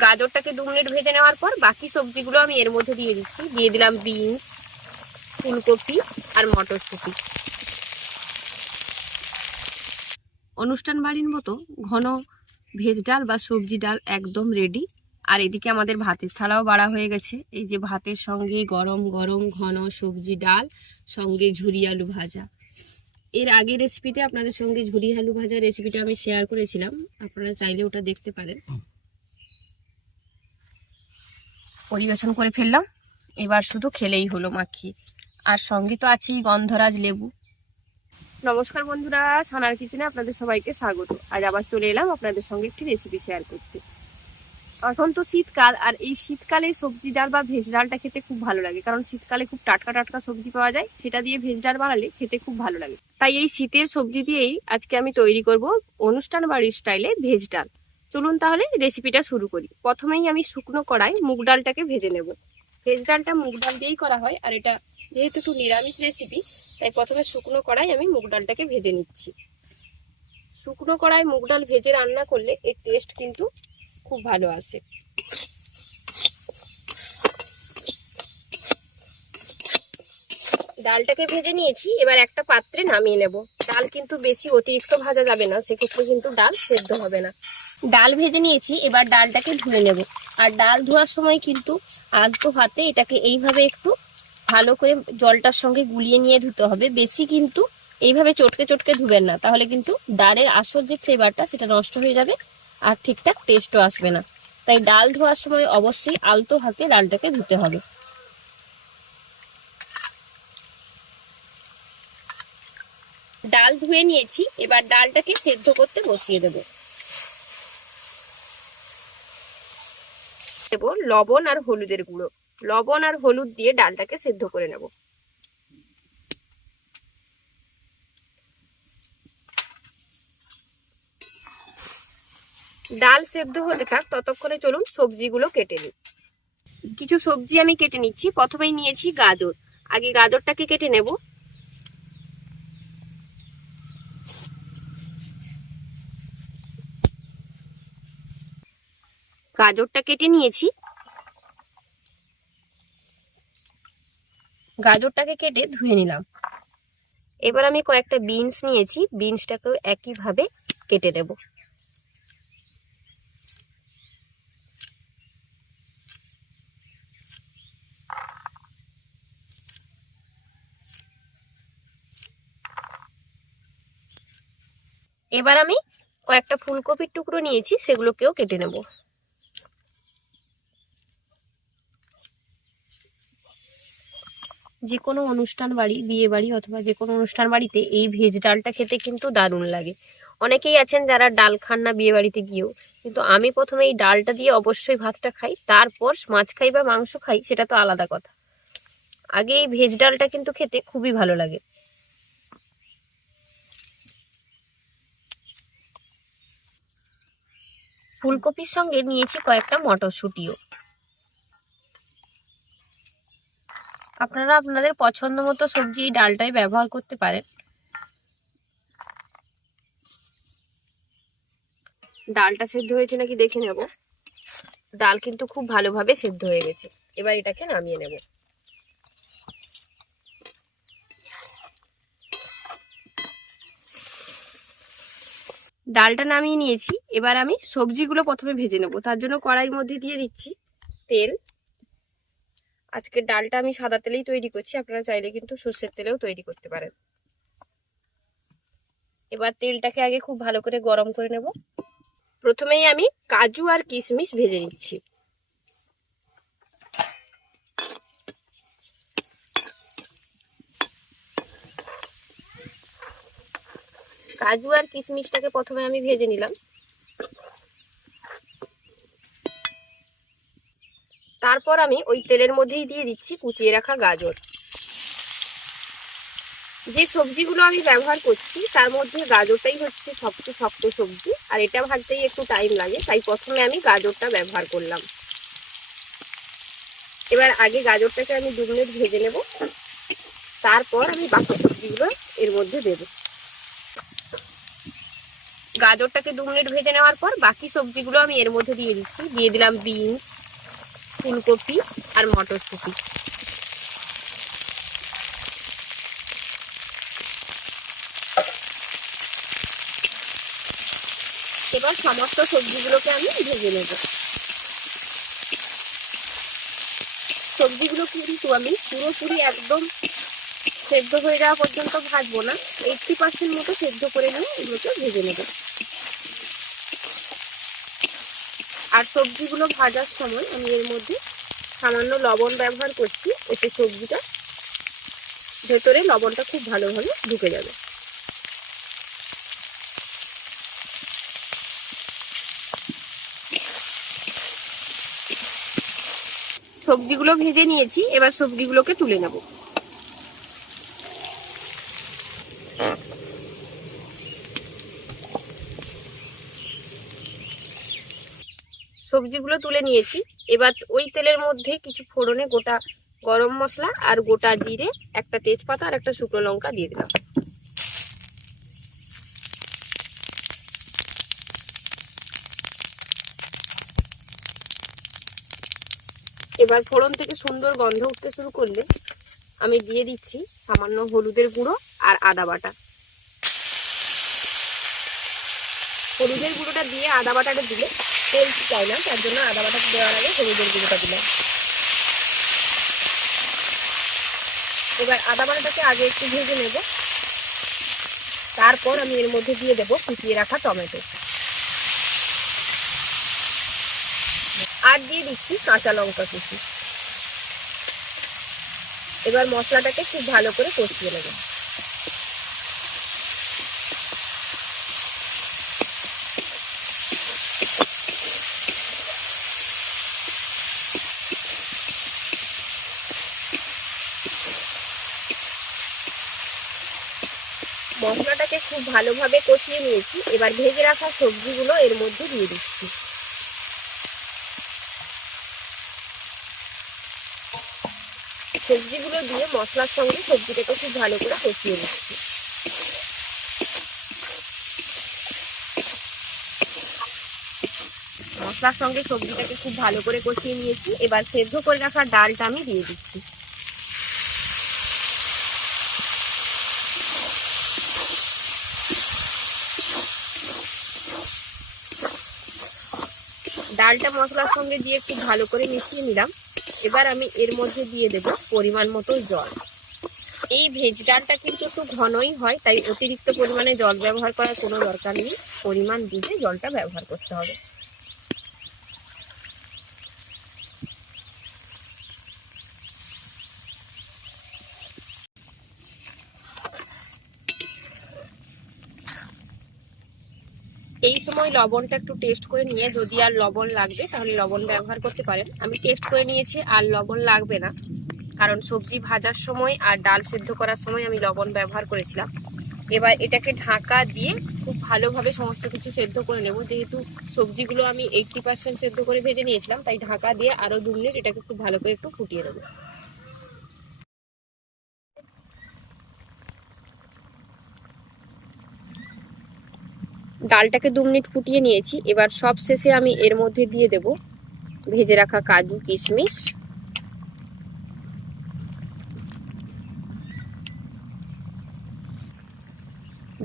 গাজরটাকে দু মিনিট ভেজে নেওয়ার পর বাকি সবজিগুলো আমি এর মধ্যে দিয়ে দিচ্ছি। দিয়ে দিলাম বিনস, ফুলকপি আর মটরশুঁটি। অনুষ্ঠান বাড়ির মতো ঘন ভেজ ডাল বা সবজি ডাল একদম রেডি আর এদিকে আমাদের ভাতের থালাও বাড়া হয়ে গেছে। এই যে ভাতের সঙ্গে গরম গরম ঘন সবজি ডাল, সঙ্গে ঝুরি আলু ভাজা। এর আগের রেসিপিতে আপনাদের সঙ্গে ঝুরি আলু ভাজা রেসিপিটা আমি শেয়ার করেছিলাম। আপনারা চাইলে ওটা দেখতে পারেন। পরিবেশন করে ফেললাম। এবার শুধু খেলেই হলো মাখিয়ে আর সঙ্গে তো আছেই গন্ধরাজ লেবু। নমস্কার বন্ধুরা সানার কিচেনে আপনাদের সবাইকে স্বাগত। আজ আবার চলে এলাম আপনাদের সঙ্গে একটি রেসিপি শেয়ার করতে। এখন তো শীতকাল, আর এই শীতকালে সবজি ডাল বা ভেজ ডালটা খেতে খুব ভালো লাগে। কারণ শীতকালে খুব টাটকা টাটকা সবজি পাওয়া যায়, সেটা দিয়ে ভেজ ডাল বানালে খেতে খুব ভালো লাগে। তাই এই শীতের সবজি দিয়েই আজকে আমি তৈরি করব অনুষ্ঠান বাড়ির স্টাইলে ভেজ ডাল। চলুন তাহলে রেসিপিটা শুরু করি। প্রথমেই আমি শুকনো কড়াই মুগ ডালটাকে ভেজে নেব। ভেজ ডালটা মুগ ডাল দিয়েই করা হয়, আর এটা যেহেতু একটু নিরামিষ রেসিপি তাই প্রথমে শুকনো কড়াই আমি মুগ ডালটাকে ভেজে নিচ্ছি। শুকনো কড়াই মুগ ডাল ভেজে রান্না করলে এর টেস্ট কিন্তু খুব ভালো আসে। ডালটাকে ভেজে নিয়েছি, এবার একটা পাত্রে নামিয়ে নেব। ডাল কিন্তু বেশি অতিরিক্ত ভাজা যাবে না, সেক্ষেত্রে কিন্তু ডাল সেদ্ধ হবে না। ডাল ভেজে নিয়েছি, এবার ডালটাকে ধুয়ে নেব। আর ডাল ধোয়ার সময় কিন্তু আলতো হাতে এটাকে এইভাবে একটু ভালো করে জলটার সঙ্গে গুলিয়ে নিয়ে ধুতে হবে। বেশি কিন্তু এইভাবে চটকে চটকে ধুবেন না, তাহলে কিন্তু ডালের আসল যে ফ্লেভারটা সেটা নষ্ট হয়ে যাবে আর ঠিকঠাক টেস্টও আসবে না। তাই ডাল ধোয়ার সময় অবশ্যই আলতো হাতে ডালটাকে ধুতে হবে। ডাল ধুয়ে নিয়েছি, এবার ডালটাকে সেদ্ধ করতে বসিয়ে দেব। দেব লবণ আর হলুদের গুঁড়ো। লবণ আর হলুদ দিয়ে ডালটাকে সেদ্ধ করে নেব। ডাল সেদ্ধ হতে থাক, ততক্ষণে চলুন সবজিগুলো কেটে নিই। কিছু সবজি আমি কেটে নিচ্ছি। প্রথমেই নিয়েছি গাজর। আগে গাজরটাকে কেটে নেব। গাজরটা কেটে নিয়েছি। গাজরটাকে কেটে ধুয়ে নিলাম। এবার আমি কয়েকটা বিনস নিয়েছি, বিনসটাকেও একইভাবে কেটে নেব। এবার আমি কয়েকটা ফুলকপির টুকরো নিয়েছি, সেগুলোকেও কেটে নেব। যে কোনো অনুষ্ঠান বাড়ি, বিয়ে বাড়ি অথবা যে কোনো অনুষ্ঠান বাড়িতে এই ভেজ ডালটা খেতে কিন্তু দারুণ লাগে। অনেকেই আছেন যারা ডাল খান না বিয়ে বাড়িতে গিয়েও। কিন্তু আমি প্রথমে এই ডালটা দিয়ে অবশ্যই ভাতটা খাই, তারপর মাছ খাই বা মাংস খাই, সেটা তো আলাদা কথা। আগে এই ভেজ ডালটা কিন্তু খেতে খুবই ভালো লাগে। ফুলকপির সঙ্গে নিয়েছি কয়েকটা মটরশুঁটিও। আপনারা আপনাদের পছন্দ মতো সবজি ডালটাই ব্যবহার করতে পারেন। ডালটা সেদ্ধ হয়েছে নাকি দেখে নেব। ডাল কিন্তু খুব ভালোভাবে সেদ্ধ হয়ে গেছে। এবার এটাকে নামিয়ে নেব। ডালটা নামিয়ে নিয়েছি। এবার আমি সবজিগুলো প্রথমে ভেজে নেব। তার জন্য কড়াইয়ের মধ্যে দিয়ে দিচ্ছি তেল। আজকে ডালটা আমি সাদা তেলেই তৈরি করছি, আপনারা চাইলে কিন্তু সর্ষের তেলেও তৈরি করতে পারেন। এবার তেলটাকে আগে খুব ভালো করে গরম করে নেব। প্রথমেই আমি কাজু আর কিশমিশ ভেজে নিচ্ছি। কাজু আর কিশমিশটাকে প্রথমে আমি ভেজে নিলাম। তারপর আমি ওই তেলের মধ্যেই দিয়ে দিচ্ছি কুচিয়ে রাখা গাজর। যে সবজিগুলো আমি ব্যবহার করছি, তার মধ্যে গাজরটাই হচ্ছে সবচেয়ে শক্ত সবজি, আর এটা ভাজতেই একটু টাইম লাগে, তাই প্রথমে আমি গাজরটা ব্যবহার করলাম। এবার আগে গাজরটাকে আমি দু মিনিট ভেজে নেব। তারপর আমি বাকি সবজিগুলো এর মধ্যে দেব। গাজরটাকে দু মিনিট ভেজে নেওয়ার পর বাকি সবজিগুলো আমি এর মধ্যে দিয়ে দিচ্ছি। দিয়ে দিলাম বিনস ফুলকপি আর মটরশুঁটি। এবার সমস্ত সবজিগুলোকে আমি ভেজে নেব। সবজিগুলো কিন্তু আমি পুরোপুরি একদম সেদ্ধ হয়ে যাওয়া পর্যন্ত ভাজবো না। এইটটি পার্সেন্ট মতো সেদ্ধ করে নিয়ে এগুলোকে ভেজে নেব। আর সবজিগুলো ভাজার সময় আমি এর মধ্যে সামান্য লবণ ব্যবহার করছি, এতে সবজিটা ভেতরে লবণটা খুব ভালোভাবে ঢুকে যাবে। সবজিগুলো ভেজে নিয়েছি, এবার সবজিগুলোকে তুলে নেব। সবজিগুলো তুলে নিয়েছি। এবার ওই তেলের মধ্যে কিছু ফোড়নে গোটা গরম মশলা আর গোটা জিরে, একটা তেজপাতা আর একটা শুকনো লঙ্কা দিয়ে দিলাম। এবার ফোড়ন থেকে সুন্দর গন্ধ উঠতে শুরু করলে আমি দিয়ে দিচ্ছি সামান্য হলুদের গুঁড়ো আর আদা বাটা। হলুদের গুঁড়োটা দিয়ে আদা বাটাটা দিলে তেল চাই না, তার জন্য আদা বাটা দেওয়ার আগে হলুদের গুঁড়োটা দিলাম। এবার আদা বাটাটাকে আগে একটু ভেজে নেব। তারপর আমি এর মধ্যে দিয়ে দেবো কুচিয়ে রাখা টমেটো। আর দিয়ে দিচ্ছি কাঁচা লঙ্কা কুচি। এবার মশলাটাকে খুব ভালো করে কষিয়ে নেব। মশলাটাকে খুব ভালোভাবে কষিয়ে নিয়েছি। এবার ভেজে রাখা সবজিগুলো এর মধ্যে দিয়ে দিচ্ছি। সবজিগুলো দিয়ে মশলার সঙ্গে সবজিটাকে খুব ভালো করে কষিয়ে নিচ্ছি। মশলার সঙ্গে সবজিটাকে খুব ভালো করে কষিয়ে নিয়েছি। এবার সেদ্ধ করে রাখা ডালটা আমি দিয়ে দিচ্ছি। ডালটা মশলার সঙ্গে দিয়ে একটু ভালো করে মিশিয়ে নিলাম। এবার আমি এর মধ্যে দিয়ে দেব পরিমাণ মতো জল। এই ভেজ ডালটা কিন্তু একটু ঘনই হয়, তাই অতিরিক্ত পরিমাণে জল ব্যবহার করার কোনো দরকার নেই। পরিমাণ বুঝে জলটা ব্যবহার করতে হবে এই সময় লবণটা একটু টেস্ট করে নিয়ে যদি আর লবণ লাগবে, তাহলে লবণ ব্যবহার করতে পারেন। আমি টেস্ট করে নিয়েছি, আর লবণ লাগবে না। কারণ সবজি ভাজার সময় আর ডাল সেদ্ধ করার সময় আমি লবণ ব্যবহার করেছিলাম। এবার এটাকে ঢাকা দিয়ে খুব ভালোভাবে সমস্ত কিছু সেদ্ধ করে নেব। যেহেতু সবজিগুলো আমি এইটটি পার্সেন্ট সেদ্ধ করে ভেজে নিয়েছিলাম, তাই ঢাকা দিয়ে আরও দু মিনিট এটাকে খুব ভালো করে একটু ফুটিয়ে নেব। ডালটাকে দু মিনিট ফুটিয়ে নিয়েছি। এবার সব শেষে আমি এর মধ্যে দিয়ে দেব ভেজে রাখা কাজু, কিশমিশ।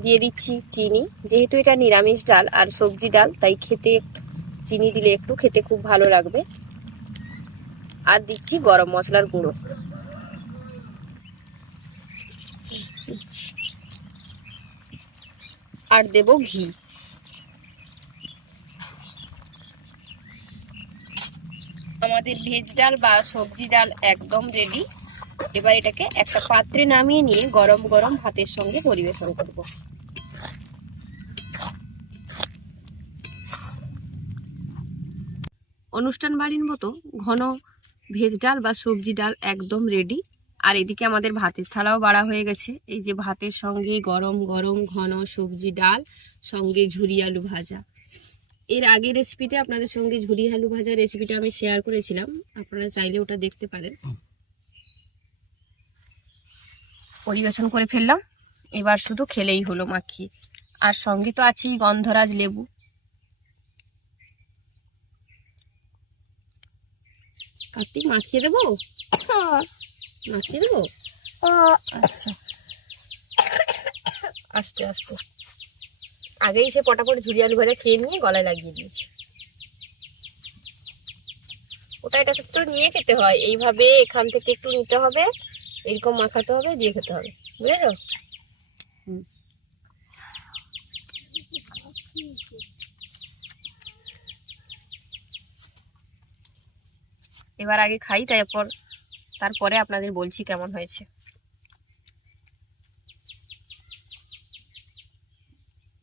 দিয়ে দিচ্ছি চিনি। যেহেতু এটা নিরামিষ ডাল আর সবজি ডাল, তাই খেতে চিনি দিলে একটু খেতে খুব ভালো লাগবে। আর দিচ্ছি গরম মশলার গুঁড়ো। আর দেব ঘি। আমাদের ভেজ ডাল বা সবজি ডাল একদম রেডি এবার এটাকে একটা পাত্রে নামিয়ে নিয়ে গরম গরম ভাতের সঙ্গে পরিবেশন করব। অনুষ্ঠান বাড়ির মতো ঘন ভেজ ডাল বা সবজি ডাল একদম রেডি আর এদিকে আমাদের ভাতের থালাও বাড়া হয়ে গেছে। এই যে ভাতের সঙ্গে গরম গরম ঘন সবজি ডাল, সঙ্গে ঝুরি আলু ভাজা। এর আগের রেসিপিতে আপনাদের সঙ্গে ঝুরি আলু ভাজা রেসিপিটা আমি শেয়ার করেছিলাম। আপনারা চাইলে ওটা দেখতে পারেন। পরিবেশন করে ফেললাম। এবার শুধু খেলেই হলো মাখিয়ে আর সঙ্গে তো আছেই গন্ধরাজ লেবু। কার্তিক মাখিয়ে দেবো? মাখিয়ে দেবো? আচ্ছা। আস্তে আস্তে। আগেই সে পটাপট ঝুড়ি আলু ভাজা খেয়ে নিয়ে গলায় লাগিয়ে দিয়েছি। ওটা এটা সব তো নিয়ে খেতে হয়। এইভাবে এখান থেকে একটু নিতে হবে, এরকম মাখাতে হবে, দিয়ে খেতে হবে। বুঝেছ? এবার আগে খাই, তারপর তারপরে আপনাদের বলছি কেমন হয়েছে।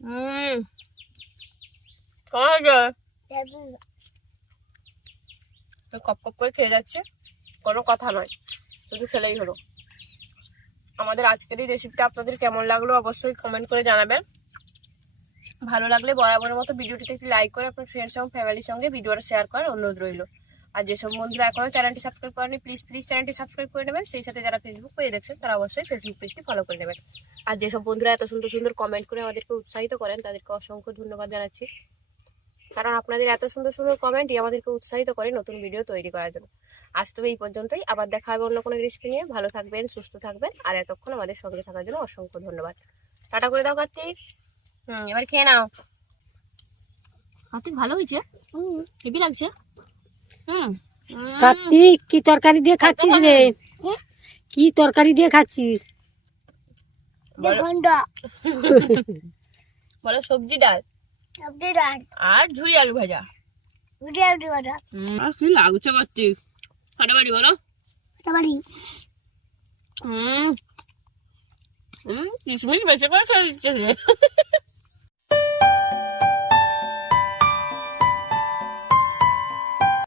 হুম কেমন হয়েছে তো কপ কপ করে খেয়ে যাচ্ছে। কোনো কথা নয়। শুধু খেলেই হলো। আমাদের আজকের এই রেসিপিটা আপনাদের কেমন লাগল অবশ্যই কমেন্ট করে জানাবেন। ভালো লাগলে বরাবরের মতো ভিডিওটিতে একটি লাইক করে আপনার ফ্রেন্ডস এবং ফ্যামিলির সঙ্গে ভিডিওটা শেয়ার করার অনুরোধ রইল। আর যেসব বন্ধুরা এখনও চ্যানেলটি সাবস্ক্রাইব করেনি প্লিজ প্লিজ চ্যানেলটি সাবস্ক্রাইব করে নেবেন। সেই সাথে যারা ফেসবুক পেয়ে দেখছেন তারা অবশ্যই ফেসবুক পেজটি ফলো করে নেবেন। আর যেসব বন্ধুরা এত সুন্দর সুন্দর কমেন্ট করে আমাদেরকে উৎসাহিত করেন তাদেরকে অসংখ্য ধন্যবাদ জানাচ্ছি। কারণ আপনাদের এত সুন্দর সুন্দর কমেন্টই আমাদেরকে উৎসাহিত করে নতুন ভিডিও তৈরি করার জন্য। আজ তবে এই পর্যন্তই। আবার দেখা হবে অন্য কোনো রেসিপি নিয়ে। ভালো থাকবেন সুস্থ থাকবেন। আর এতক্ষণ আমাদের সঙ্গে থাকার জন্য অসংখ্য ধন্যবাদ। টাটা করে দাও কার্তিক। হুম এবার খেয়ে নাও। কার্তিক ভালো হয়েছে? হুম। হেভি লাগছে। কার্তিক কি তরকারি দিয়ে খাচ্ছিস রে? কি তরকারি দিয়ে খাচ্ছিস? বলো। বলো সবজি ডাল। আর ঝুরি আলু ভাজা। আর কি লাগছে কার্তিক ফাটাফাটি বলো। হুম। হুম কিশমিশ বেশি করে খেয়ে